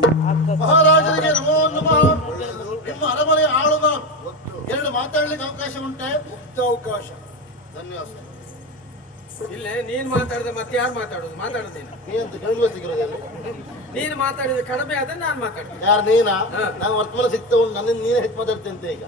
ಮಹಾರಾಜರಿಗೆ ನಮೋ ನಮಃ. ನಿಮ್ಮ ಅರಮನೆ ಆಳುವ ಎರಡು ಮಾತಾಡ್ಲಿಕ್ಕೆ ಅವಕಾಶ ಉಂಟೆ? ಮುಕ್ತ ಅವಕಾಶ. ಧನ್ಯವಾದ. ಇಲ್ಲೇ ನೀನ್ ಮಾತಾಡಿದ್ರೆ ಮತ್ತೆ ಯಾರು ಮಾತಾಡೋದು? ಮಾತಾಡುದಿಲ್ಲ ನೀನ್. ನೀನು ಮಾತಾಡಿದ್ರೆ ಕಡಿಮೆ ಆದ್ರೆ ನಾನು ಮಾತಾಡ್ತೀನಿ. ಯಾರು ನೀನಾ? ಹಾ. ನಾನು ವರ್ತಮಾನ ಸಿಗ್ತಾ ಉಂಟು ನನ್ನ ನೀನೇ ಹೆಚ್ಚು ಮಾತಾಡ್ತೀನಿ ಈಗ.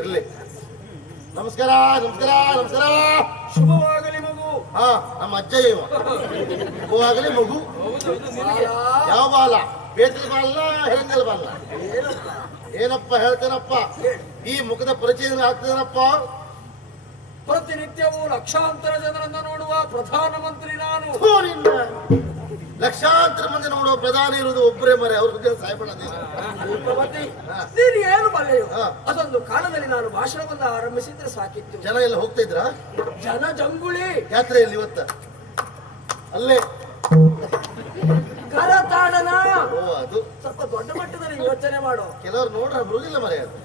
ಇರ್ಲಿ. ನಮಸ್ಕಾರ ನಮಸ್ಕಾರ ನಮಸ್ಕಾರ. ಶುಭವಾಗಲಿ ಮಗು. ಹಾ ನಮ್ಮ ಅಜ್ಜ ಇವ. ಮಗುವಾಗಲಿ ಮಗು. ಯಾವ ಬಾಲ? ಬೇತಲ್ ಬಾಲ ಹೆರಂಗಲ್ ಬಾಲ ಏನಪ್ಪ ಹೇಳ್ತೇನಪ್ಪ? ಈ ಮುಖದ ಪರಿಚಯ ಆಗ್ತದೇನಪ್ಪ? ಪ್ರತಿನಿತ್ಯವೂ ಲಕ್ಷಾಂತರ ಜನರನ್ನ ನೋಡುವ ಪ್ರಧಾನಮಂತ್ರಿ ನಾನು. ಲಕ್ಷಾಂತರ ಮಂದಿ ನೋಡುವ ಪ್ರಧಾನಿ ಇರುವುದು ಒಬ್ಬರೇ ಮರೆ ಅವ್ರ ಬಗ್ಗೆ ಸಹಾಯ ನೀನು. ಏನು ಬಲ್ಲೆಯು. ಅದೊಂದು ಕಾಲದಲ್ಲಿ ನಾನು ಭಾಷಣವನ್ನು ಆರಂಭಿಸಿದ್ರೆ ಸಾಕಿತ್ತು. ಜನ ಎಲ್ಲ ಹೋಗ್ತಾ ಇದ್ರ? ಜನ ಜಂಗುಳಿ. ಯಾತ್ರೆಯಲ್ಲಿ ಇವತ್ತ? ಅಲ್ಲೇ? ಕರತಾಡನ ಓ ಅದು. ಸ್ವಲ್ಪ ದೊಡ್ಡ ಮಟ್ಟದಲ್ಲಿ ಯೋಚನೆ ಮಾಡು. ಕೆಲವರು ನೋಡ್ರ ಬರುದಿಲ್ಲ ಮರೆ ಅದು?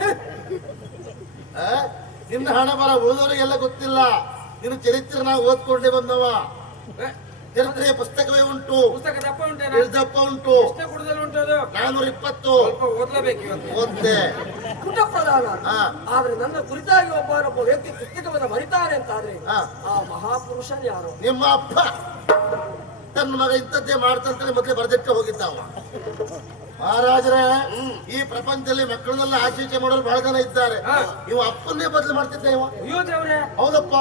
ನಿನ್ನ ಹಣ ಬರ ಉಳಿದವರಿಗೆಲ್ಲ ಗೊತ್ತಿಲ್ಲ. ನಿನ್ನ ಚರಿತ್ರೆ ನಾವು ಓದ್ಕೊಂಡೇ ಬಂದವ. ಏ, ಪುಸ್ತಕವೇ ಉಂಟು. ಪುಸ್ತಕ ದಪ್ಪ ಉಂಟು. ಉಂಟು ಉಂಟದು? ನಾನೂರ ಇಪ್ಪತ್ತು. ಸ್ವಲ್ಪ ಓದ್ಲೇಬೇಕು ಓದ್ತೆ ಪುಟ ಪ್ರಧಾನ. ಹಾ. ಆದ್ರೆ ನನ್ನ ಕುರಿತಾಗಿ ಒಬ್ಬನೊಬ್ಬ ವ್ಯಕ್ತಿ ಪುಸ್ತಕವನ್ನು ಬರೀತಾರೆ ಅಂತಾದ್ರೆ ಆದ್ರೆ ಆ ಮಹಾಪುರುಷನ್ ಯಾರು? ನಿಮ್ಮ ಅಪ್ಪ ತನ್ನ ಮಗ ಇಂಥದ್ದೇ ಮಾಡ್ತಂತ ಮೊದಲೇ ಬರೆದಿಟ್ಟು ಹೋಗಿದ್ದಾವ ಮಹಾರಾಜರೇ ಈ ಪ್ರಪಂಚದಲ್ಲಿ ಮಕ್ಕಳನ್ನೆಲ್ಲ ಆಚೀಚೆ ಮಾಡೋರು ಬಹಳ ಜನ ಇದ್ದಾರೆ. ನೀವು ಅಪ್ಪನ್ನೇ ಬದಲು ಮಾಡ್ತಿದ್ದೆ ಇವ. ಹೌದಪ್ಪ.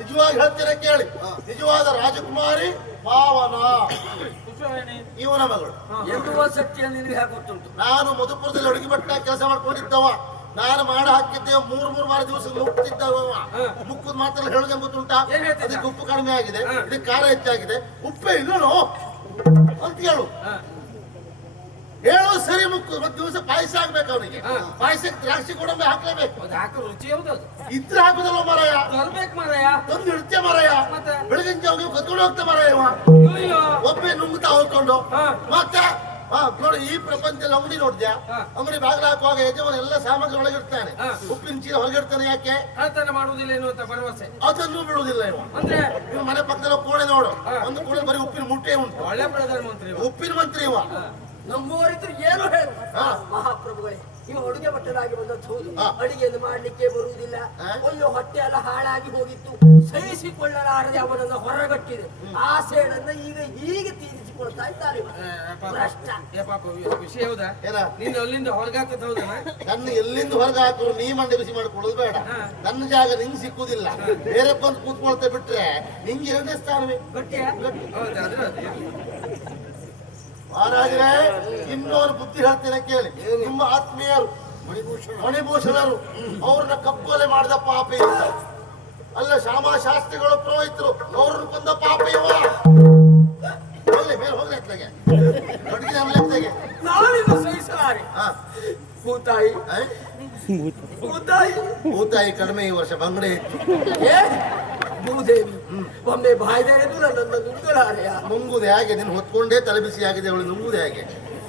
ನಿಜವಾಗಿ ಹೇಳ್ತೀರ ಕೇಳಿ. ನಿಜವಾದ ರಾಜಕುಮಾರಿ ಪಾವನ. ಇವನ ಮಗಳು. ನಾನು ಮಧುಪುರದಲ್ಲಿ ಅಡುಗೆ ಭಟ್ಟ ಕೆಲಸ ಮಾಡ್ಕೊಂಡಿದ್ದವ. ನಾನು ಮಾಡ ಹಾಕಿದ್ದೆ ಮೂರ್ ಮೂರ್ ವಾರ ದಿವಸ ಮುಕ್ತಿದ್ದವ ಮುಕ್ಕದ್ ಮುಕ್ಕದ ಮಾತ್ರ ಹೇಳೋದೇ ಗೊತ್ತುಂಟಾ? ಅದಕ್ಕೆ ಉಪ್ಪು ಕಡಿಮೆ ಆಗಿದೆ. ಇದಕ್ಕೆ ಖಾರ ಹೆಚ್ಚಾಗಿದೆ. ಉಪ್ಪೇ ಇಲ್ಲೋ ಅಂತ ಹೇಳು. ಹೇಳು ಸರಿ ಮುಕ್ಕು ಮತ್ತೆ ದಿವಸ ಪಾಯಸ ಆಗ್ಬೇಕು ಅವನಿಗೆ. ಪಾಯಸ ಪಾಯಸಕ್ಕೆ ದ್ರಾಕ್ಷಿ ಕೂಡ ಹಾಕ್ಲೇಬೇಕು. ಅದು ಹಾಕೋ ರುಚಿ ಯಾವ್ದು ಅದು. ಇದ್ರೆ ಹಾಕುದಲ್ಲ ಮಾರಾಯ? ತರ್ಬೇಕು ಮಾರಾಯ. ತಂದು ಇಡ್ತೇ ಮರಯ? ಬೆಳಗಿನ ಜಾವ ಕತ್ಕೊಂಡು ಹೋಗ್ತಾ ಮರಯ್ಯ ಇವ. ಒಬ್ಬೆ ನುಂಗ್ತಾ ಹೋಗ್ಕೊಂಡು. ಮತ್ತೆ ನೋಡಿ ಈ ಪ್ರಪಂಚದಲ್ಲಿ ಅಂಗಡಿ ನೋಡಿದ್ಯಾ? ಅಂಗಡಿ ಬಾಗಿಲು ಹಾಕುವಾಗ ಯಜಮಾನ ಎಲ್ಲ ಸಾಮಗ್ರಿ ಒಳಗಿಡ್ತಾನೆ. ಹಾ. ಉಪ್ಪಿನ ಚೀಲ ಹೊರಗಿಡ್ತಾನೆ ಯಾಕೆ? ಕಳ್ತನ ಮಾಡುವುದಿಲ್ಲ ಎನ್ನುವಂತ ಭರವಸೆ. ಅದನ್ನು ಬಿಡುವುದಿಲ್ಲ ಇವ. ಅಂದ್ರೆ? ಇವ್ ಮನೆ ಪಕ್ಕದಲ್ಲಿ ಕೋಣೆ ನೋಡು. ಒಂದು ಕೋಣೆ ಬರೀ ಉಪ್ಪಿನ ಮುಟ್ಟೆ ಉಂಟು. ಒಳ್ಳೆ ಪ್ರಧಾನಮಂತ್ರಿ ಇವ. ಉಪ್ಪಿನ ಮಂತ್ರಿ ಇವ. ನಮ್ಮವರಿದ್ರು ಏನು ಹೇಳು. ಮಹಾಪ್ರಭುಗಳೇ ನೀವು ಅಡುಗೆ ಭಟ್ಟರಾಗಿ ಬಂದದ್ದು ಹೌದು. ಅಡಿಗೆಯನ್ನು ಮಾಡ್ಲಿಕ್ಕೆ ಬರುವುದಿಲ್ಲ. ಒಂದು ಅಯ್ಯೋ ಹೊಟ್ಟೆ ಎಲ್ಲ ಹಾಳಾಗಿ ಹೋಗಿತ್ತು. ಸಹಿಸಿಕೊಳ್ಳಲಾರದೆ ಅವನನ್ನ ಹೊರಗಟ್ಟಿದೆ. ಆ ಸೇಡನ್ನ ಈಗ ಹೀಗೆ ತೀರಿಸಿಕೊಳ್ತಾ ಇದ್ದಾರೆ. ಭ್ರಷ್ಟ. ವಿಷಯ ಹೌದಾ? ನೀನು ಅಲ್ಲಿಂದ ಹೊರಗಾಕದ್ ಹೌದಾ? ನನ್ನ ಎಲ್ಲಿಂದ ಹೊರಗೆ ನೀ ಮಂಡೆ ಬಿಸಿ ಮಾಡ್ಕೊಳ್ಳೋದು ಬೇಡ. ನನ್ನ ಜಾಗ ನಿಂಗೆ ಸಿಕ್ಕುದಿಲ್ಲ. ಬೇರೆ ಬಂದು ಕೂತ್ಕೊಳ್ತಾ ಬಿಟ್ರೆ ನಿಂಗೆ ಎರಡನೇ ಸ್ಥಾನವೇ? ಗಟ್ಟಿ. ಹೌದು. ಮಹಾರಾಜರೇ ಇನ್ನೊಂದು ಬುದ್ಧಿ ಹೇಳ್ತೇನೆ ಕೇಳಿ. ನಿಮ್ಮ ಆತ್ಮೀಯರು ಮಣಿಭೂಷಣ ಮಣಿಭೂಷಣರು ಅವ್ರನ್ನ ಕಪ್ಪೋಲೆ ಮಾಡಿದ ಪಾಪ. ಅಲ್ಲ ಶ್ಯಾಮ ಶಾಸ್ತ್ರಿಗಳು ಪುರೋಹಿತರು ಅವ್ರನ್ನ ಬಂದ ಪಾಪ ಇವ. ಹೋಗ್ಲಿ ಮೇಲೆ ಹೋಗ್ಲಿ ಅತ್ಲಾಗೆ. ಅಡುಗೆ ಅತ್ಲಾಗೆ. ನಾನಿನ್ನು ಸಹಿಸಲಾರೆ. ಹಾ. ಭೂತಾಯಿ. ಆ? ಭೂತಾಯಿ. ಭೂತಾಯಿ ಕಡಿಮೆ ಈ ವರ್ಷ ಬಂಗಡೆ. ಇತ್ತು ಭೂದೇವಿ. ಒಮ್ಮೆ ಬಾಯ್ದೆರೆದು ನನ್ನನ್ನು ನುಂಗಲಾರೆಯ. ನುಂಗುದು ಹೇಗೆ ನಿನ್ನ ಹೊತ್ಕೊಂಡೇ ತಲೆಬಿಸಿ ಆಗಿದೆ ಅವಳು ನುಂಗುದು ಹೇಗೆ.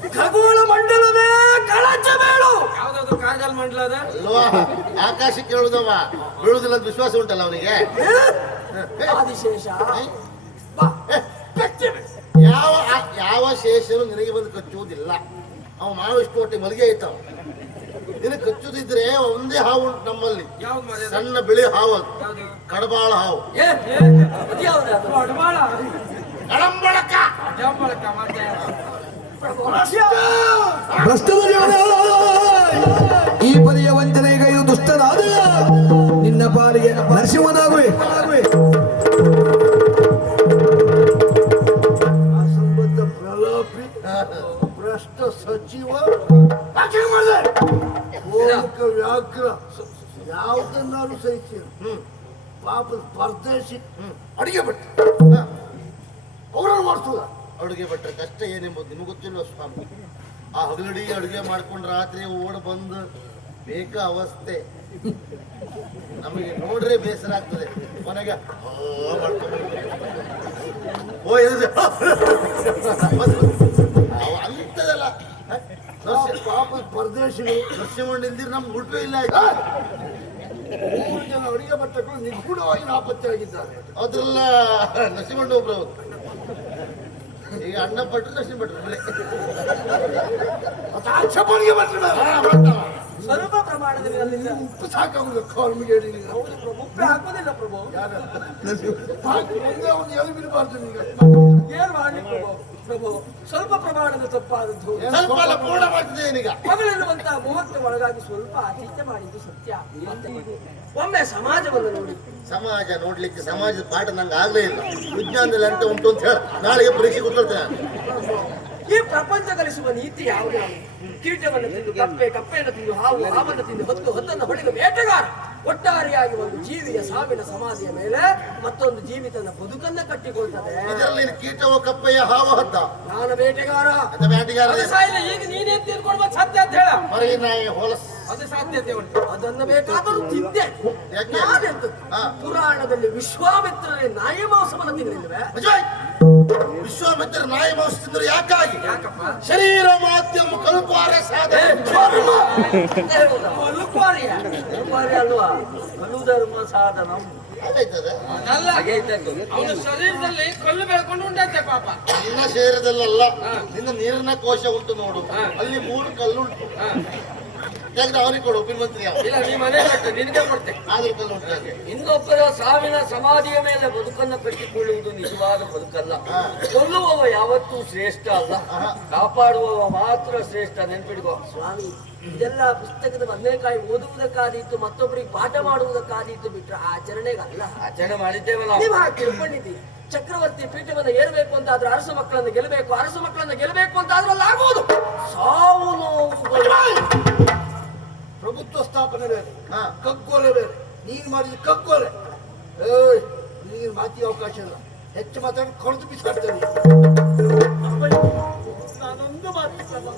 ಖಗೋಳ ಮಂಡಲವೇ ಕಳಚ ಬೇಳು. ಯಾವ್ದಾದ್ರು ಕಾರ್ಗಲ್ ಮಂಡಲ ಅದ? ಅಲ್ವಾ ಆಕಾಶಕ್ಕೆ ಹೇಳುದವ ಬೀಳುದಿಲ್ಲ ಅಂತ ವಿಶ್ವಾಸ ಉಂಟಲ್ಲ ಅವನಿಗೆ? ಆದಿಶೇಷ. ಬಾ. ಕಚ್ಚಿ ಬಿಡು. ಯಾವ ಆ- ಯಾವ ಶೇಷನು ನಿನಗೆ ಬಂದು ಕಚ್ಚುವುದಿಲ್ಲ. ಅವ ಮಾವಿಷ್ಟು ಹೊಟ್ಟೆ ಮಲಿಗೆ ಐತವ ನಿನಗೆ ಕಚ್ಚುದಿದ್ರೆ ಒಂದೇ ಹಾವು ಉಂಟು ನಮ್ಮಲ್ಲಿ? ಸಣ್ಣ ಬಿಳಿ ಹಾವು ಅದು. ಕಡಬಾಳ ಹಾವು. ಕಡಂಬಳಕ. ಈ ಪರಿಯ ವಂಚನೆಗೈದು ದುಷ್ಟನಾದ. ನಿನ್ನ ಪಾಲಿಗೆ ನರಸಿಂಹನಾಗುವೆ. ಸಚಿವ ಕೋಮುಖ ವ್ಯಾಘ್ರ ಯಾವುದನ್ನಾರು ಸಹಿಸಿ ಹ್ಮ್ ಪಾಪದ ಪರದೇಶಿ. ಅಡಿಗೆ ಹ. ಅವ್ರನ್ನ ಮಾಡಿಸ್ತದ ಅಡುಗೆ ಭಟ್ರ ಕಷ್ಟ ಏನೆಂಬುದು ನಿಮಗೆ ಗೊತ್ತಿಲ್ವ ಸ್ವಾಮಿ ಆ ಹಗಲಡಿ ಅಡುಗೆ ಮಾಡ್ಕೊಂಡು ರಾತ್ರಿ ಓಡ್ ಬಂದು ಬೇಕ ಅವಸ್ಥೆ ನಮಗೆ ನೋಡ್ರೆ ಬೇಸರ ಆಗ್ತದೆ ಕೊನೆಗೆ ಓ ಇದು ಅವ ಅಂತದಲ್ಲ ಹ? ನರಸಿ- ಪರದೇಶಿಗಳು ನರಸಿಂಹಣ್ಣಿಂದಿರ ನಮ್ಗೆ ಗುಡ್ಪೇ ಇಲ್ಲ ಆಯ್ತು ಮೂರು ಜನ ಅಡಿಗೆ ಭಟ್ಟಗಳು ನಿಗೂಢವಾಗಿ ನಾಪತ್ತೆಯಾಗಿದ್ದಾರೆ. ಅದೆಲ್ಲ ನರಸಿಂಹಣ್ಣ ಒಬ್ರು. ಈಗ ಅಣ್ಣ ಪಟ್ರು ಆಕ್ಷೇಪಣೆಗೆ ಬರ್ತಾನೆ ಹಾ, ಮಾಡ್ತಾವ. ಸ್ವಲ್ಪ ಪ್ರಮಾಣದಲ್ಲಿ ಅಲ್ಲಿಂದ ಉಪ್ಪು ಸಾಕಾಗುದು ಕಾಲ್ಮಿಗೆ ಹೌದು ಪ್ರಭು ಉಪ್ಪು ಹಾಕೋದಿಲ್ಲ ಪ್ರಭು. ಮುಂದೆ ಅವನು ಎಲ್ಲಿ ಬಿಡಬಾರ್ದು ಈಗ? ಏನ್ ಮಾಡ್ಲಿ ಪ್ರಭು? ಪ್ರಭು ಸ್ವಲ್ಪ ಪ್ರಮಾಣದ ತಪ್ಪಾದದ್ದು. ಸ್ವಲ್ಪ ಮೋಹಕ್ಕೆ ಒಳಗಾಗಿ ಸ್ವಲ್ಪ ಆತಿಥ್ಯ ಮಾಡಿದ್ದು ಸತ್ಯ. ಒಮ್ಮೆ ಸಮಾಜವನ್ನು ನೋಡಿ. ಸಮಾಜ ನೋಡ್ಲಿಕ್ಕೆ ಸಮಾಜದ ಪಾಠ ನಂಗೆ ಆಗ್ಲೇ ಇಲ್ಲ. ವಿಜ್ಞಾನದಲ್ಲಿ ಅಂತ ಉಂಟು ಅಂತ ಹೇಳಿ. ನಾಳೆಗೆ ಪರೀಕ್ಷೆ ಕೊಡ್ತೇನೆ ಈ ಪ್ರಪಂಚ ಕಲಿಸುವ ನೀತಿ ಯಾವುದು? ಕೀಟವನ್ನು ತಿಂದು ಕಪ್ಪೆ ಕಪ್ಪೆಯನ್ನು ತಿಂದು ಹಾವು ಹಾವನ್ನು ತಿಂದು ಹೊತ್ತು ಹೊತ್ತನ್ನು ಹೊಡೆದು ಬೇಟೆಗಾರ ಒಟ್ಟಾರೆಯಾಗಿ ಒಂದು ಜೀವಿಯ ಸಾವಿನ ಸಮಾಧಿಯ ಮೇಲೆ ಮತ್ತೊಂದು ಜೀವಿ ತನ್ನ ಬದುಕನ್ನ ಕಟ್ಟಿಕೊಳ್ತದೆ. ಇದರಲ್ಲಿ ನೀನು ಕೀಟವ ಕಪ್ಪೆಯ ಹಾವ ಹದ್ದ. ನಾನು ಬೇಟೆಗಾರ. ಅದು ಸಾಯಿಲ್ಲ ಈಗ ನೀನೇ ತಿಳ್ಕೊಳ್ಬೇಕು ಸಾಧ್ಯ ಅಂತ ಹೇಳ. ಮರಿ ನಾಯಿ ಹೊಲಸ್. ಅದು ಸಾಧ್ಯತೆ ಉಂಟು ಅದನ್ನ ಬೇಕಾದರೂ ತಿಂದೆ? ನಾನೆಂತ ಪುರಾಣದಲ್ಲಿ ವಿಶ್ವಾಮಿತ್ರರೇ ನಾಯಿ ಮಾಂಸವನ್ನು ಅಜಯ್ ವಿಶ್ವಾಮಿತ್ರ ನಾಯಿ ಮಾಂಸ ತಿಂದ್ರು ಯಾಕಾಗಿ? ಯಾಕಪ್ಪ ಶರೀರ ಮಾಧ್ಯಮ ಕಲ್ಪಾರ ಸಾಧನೆ. ಧರ್ಮ ಅಲ್ವಾ? ಕಲುಧರ್ಮ ಸಾಧನ. ಅವನ ಶರೀರದಲ್ಲಿ ಕಲ್ಲು ಬೆಳ್ಕೊಂಡು ಉಂಟಂತೆ ಪಾಪ. ನಿನ್ನ ಶರೀರದಲ್ಲಲ್ಲ ನಿನ್ನ ನೀರಿನ ಕೋಶ ಉಂಟು ನೋಡು. ಅಲ್ಲಿ ಮೂರು ಕಲ್ಲು ಕಲ್ಲುಂಟು ಅವ್ರಿಗೆ ಕೊಡು ಉಪಮಂತ್ರಿ ಯಾವ ಇಲ್ಲ ನೀ ಮನೆ ಕಟ್ಟು ನಿನಗೆ ಕೊಡ್ತೆ. ಆದ್ರೂ ಕಲ್ಲು ಉಂಟು ಇನ್ನೊಬ್ಬರ ಸಾವಿನ ಸಮಾಧಿಯ ಮೇಲೆ ಬದುಕನ್ನು ಕಟ್ಟಿಕೊಳ್ಳುವುದು ನಿಜವಾದ ಬದುಕಲ್ಲ. ಕೊಲ್ಲುವವ ಯಾವತ್ತೂ ಶ್ರೇಷ್ಠ ಅಲ್ಲ. ಕಾಪಾಡುವವ ಮಾತ್ರ ಶ್ರೇಷ್ಠ ನೆನ್ಪಿಡ್ಕೋ. ಸ್ವಾಮಿ ಇದೆಲ್ಲ ಪುಸ್ತಕದ ಬದನೆಕಾಯಿ ಓದುವುದಕ್ಕಾದೀತು ಮತ್ತೊಬ್ಬರಿಗೆ ಪಾಠ ಮಾಡುವುದಕ್ಕಾದೀತು ಬಿಟ್ರೆ ಆಚರಣೆಗಲ್ಲ. ಆಚರಣೆ ಮಾಡಿದ್ದೇವಲ್ಲ. ನಾವು ನೀವು ಹಾಗೆ ಚಕ್ರವರ್ತಿ ಪೀಠವನ್ನು ಏರಬೇಕು ಅಂತ ಆದ್ರೆ ಅರಸು ಮಕ್ಕಳನ್ನು ಗೆಲ್ಲಬೇಕು ಅರಸು ಮಕ್ಕಳನ್ನು ಗೆಲ್ಲಬೇಕು ಅಂತ ಆದ್ರೆ ಆಗುವುದು ಸಾವು ನೋವುಗಳು. ಪ್ರಭುತ್ವ ಸ್ಥಾಪನೆ ಬೇರೆ ಹಾ. ಕಗ್ಗೋಲೆ ಬೇರೆ ನೀನ್ ಮಾಡಿದ ಕಗ್ಗೋಲೆ ಏಯ್ ನೀನ್ ಮಾತಿಗೆ ಅವಕಾಶ ಇಲ್ಲ ಹೆಚ್ಚು ಮಾತಾಡಿ ಕೊಡದು ಬಿಸಾಡ್ತೇನೆ ನಾನೊಂದು ಮಾತು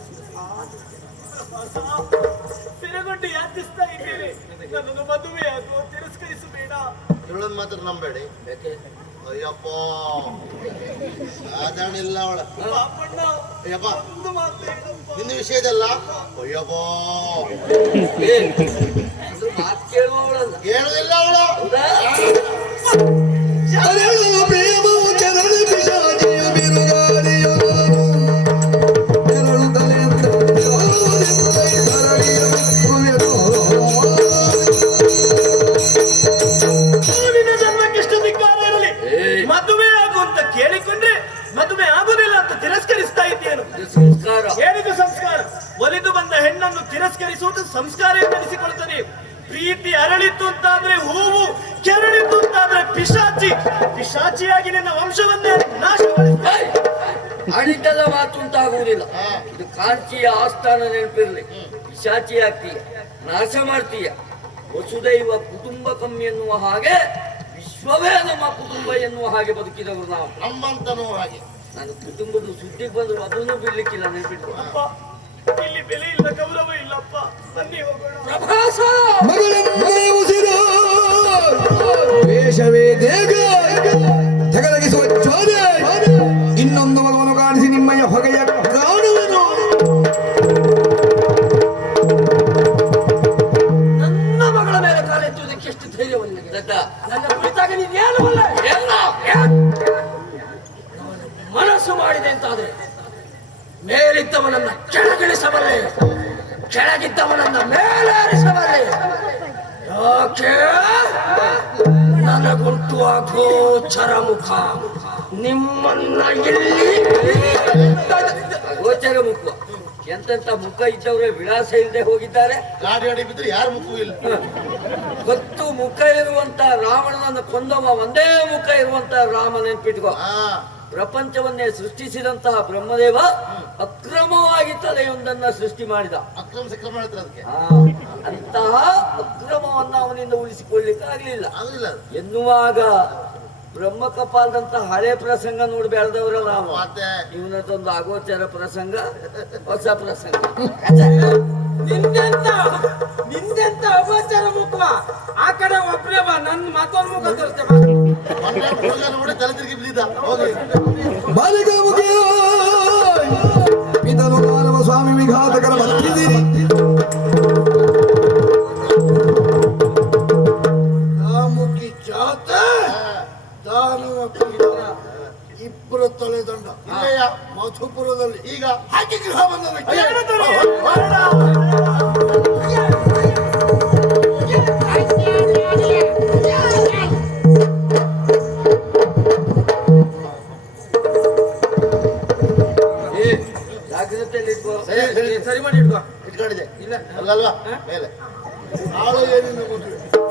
ಸಿರಗೊಂಡು ಯಾಚಿಸ್ತಾ ಇದ್ದೇನೆ ನನ್ನನ್ನು ಮದುವೆ ಆಗುವ ತಿರಸ್ಕರಿಸಬೇಡ ಹೇಳೋದು ಮಾತ್ರ ನಂಬೇಡಿ ಅಯ್ಯಪ್ಪ. ಸಾಧಾರಣಿಲ್ಲ ಅವಳ. ಪಾಪಣ್ಣ ಅಯ್ಯಪ್ಪ. ನಿನ್ನ ವಿಷಯದಲ್ಲ ಅಯ್ಯಪ್ಪ. ಹೇಳುದಿಲ್ಲ ಅವಳು. ಸಂಸ್ಕಾರ. ಏನಿದು ಸಂಸ್ಕಾರ? ಒಲಿದು ಬಂದ ಹೆಣ್ಣನ್ನು ತಿರಸ್ಕರಿಸುವುದು ಸಂಸ್ಕಾರ ಎನಿಸಿಕೊಳ್ಳುತ್ತದೆ. ಪ್ರೀತಿ ಅರಳಿತ್ತು ಅಂತಾದ್ರೆ ಹೂವು ಕೆರಳಿತು ಅಂತಾದ್ರೆ ಪಿಶಾಚಿ. ಪಿಶಾಚಿಯಾಗಿ ನಿನ್ನ ವಂಶವನ್ನೇ ನಾಶ! ಆಡಿದ್ದೆಲ್ಲ ಮಾತು ಉಂಟಾಗುವುದಿಲ್ಲ. ಇದು ಕಾಂಚಿಯ ಆಸ್ಥಾನ ನೆನಪಿರಲಿ. ಪಿಶಾಚಿ ಆಗ್ತೀಯ ನಾಶ ಮಾಡ್ತೀಯ. ವಸುದೈವ ಕುಟುಂಬ ಕಮ್ಮಿ ಎನ್ನುವ ಹಾಗೆ ವಿಶ್ವವೇ ನಮ್ಮ ಕುಟುಂಬ ಎನ್ನುವ ಹಾಗೆ ಬದುಕಿದವರು ನಾವು. ನಮ್ಮಂತನೂ ಹಾಗೆ. ನಾನು ಕುಟುಂಬದ ಸುದ್ದಿಗೆ ಬಂದ್ರು ಅದನ್ನು ಬಿಡ್ಲಿಕ್ಕಿಲ್ಲ ನೆನಪಿಟ್ಟು ಅಪ್ಪ ಇಲ್ಲಿ ಬೆಲೆ ಇಲ್ಲ ಗೌರವ ಇಲ್ಲಪ್ಪ ಬನ್ನಿ ಹೋಗೋಣ. ಪ್ರಭಾಸ! ಉಸಿರು ವೇಷವೇ ದೇಗ! ತಗಲಗಿಸುವ ಚೋದೆ ಇನ್ನೊಂದು ಮಗವನ್ನು ಕಾಣಿಸಿ ನಿಮ್ಮಯ್ಯ ಹೊಗೆಯ ಕಾಣುವನು ನನ್ನ ಮಗಳ ಮೇಲೆ ಕಾಲೆತ್ತುವುದಕ್ಕೆ ಎಷ್ಟು ಧೈರ್ಯವಲ್ಲ ದಡ್ಡ. ನನ್ನ ಕುರಿತಾಗ ನೀನೇನು ಅಲ್ಲ ಎಲ್ಲ ಮನಸ್ಸು ಮಾಡಿದೆ ಅಂತಾದ್ರೆ ಮೇಲಿದ್ದವನನ್ನ ಕೆಳಗಿಳಿಸಬಲ್ಲೆ ಕೆಳಗಿದ್ದವನನ್ನ ಮೇಲೇರಿಸಬಲ್ಲೆ. ಯಾಕೆ? ನನಗುಂಟು ಅಗೋಚರ ಮುಖ ನಿಮ್ಮನ್ನ ಇಲ್ಲಿ ಗೋಚರ ಮುಖ. ಎಂತೆಂತ ಮುಖ ಇದ್ದವರೇ ವಿಳಾಸ ಇಲ್ಲದೆ ಹೋಗಿದ್ದಾರೆ? ಗಾಡಿ ಬಿದ್ರೆ ಯಾರ ಮುಖ ಇಲ್ಲ. ಗೊತ್ತು ಮುಖ ಇರುವಂತ ರಾವಣನನ್ನು ಕೊಂದವ ಒಂದೇ ಮುಖ ಇರುವಂತ ರಾಮ ನೆನ್ಪಿಟ್ಕೋ. ಪ್ರಪಂಚವನ್ನೇ ಸೃಷ್ಟಿಸಿದಂತಹ ಬ್ರಹ್ಮದೇವ ಅಕ್ರಮವಾಗಿ ತಲೆಯೊಂದನ್ನ ಸೃಷ್ಟಿ ಮಾಡಿದ. ಅಕ್ರಮ ಸಕ್ರಮ ಹೇಳ್ತಾರೆ ಅದಕ್ಕೆ. ಆ, ಅಂತಹ ಅಕ್ರಮವನ್ನ ಅವನಿಂದ ಉಳಿಸಿಕೊಳ್ಳಿಕ್ಕೆ ಆಗಲಿಲ್ಲ ಎನ್ನುವಾಗ ಬ್ರಹ್ಮ ಕಪಾಲದಂತ ಹಳೆ ಪ್ರಸಂಗ ನೋಡ್ಬೇಡ್ದವ್ರಲ್ಲ ಇವನದೊಂದು ಅಗೋಚರ ಪ್ರಸಂಗ ಹೊಸ ಪ್ರಸಂಗ. ನಿಂದೆಂತ ನಿಂದೆಂತ ಅಗೋಚರ ಮುಖ? ಆ ಕಡೆ ಒಬ್ರೇ ಬಾ ನನ್ ಮತ್ತೊಂದು ಮುಖ ತೋರಿಸ್ತೇವೆ ಸ್ವಾಮಿ ವಿಘಾತಕರ ಹುಡುಗ ಕಾಮುಕಿ ಜಾತ ದಾನವ ಪೀಡ ಇಬ್ಬರ ತಲೆ ದಂಡ ಇಲ್ಲಯ್ಯ ಮಧುಪುರದಲ್ಲಿ ಈಗ ಹಾಕಿ ಗೃಹ. ಸರಿ ಮಾಡಿ ಇಟ್ಕೋ ಇಟ್ಕೊಂಡಿದೆ ಇಲ್ಲ ಅಲ್ಲಲ್ವಾ ಮೇಲೆ ನಾಳೆ ಏನಿಲ್ಲ ಮದುವೆ